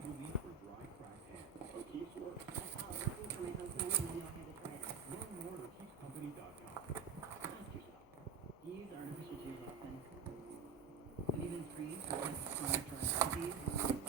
relief for dry, cracked hands. O'Keefe's works. I saw it working for my husband, and I know I had to try it. Learn more at O'Keefe'sCompany.com. Ask yourself. Do you use artificial tears often? Have you been screened for tests for natural allergies?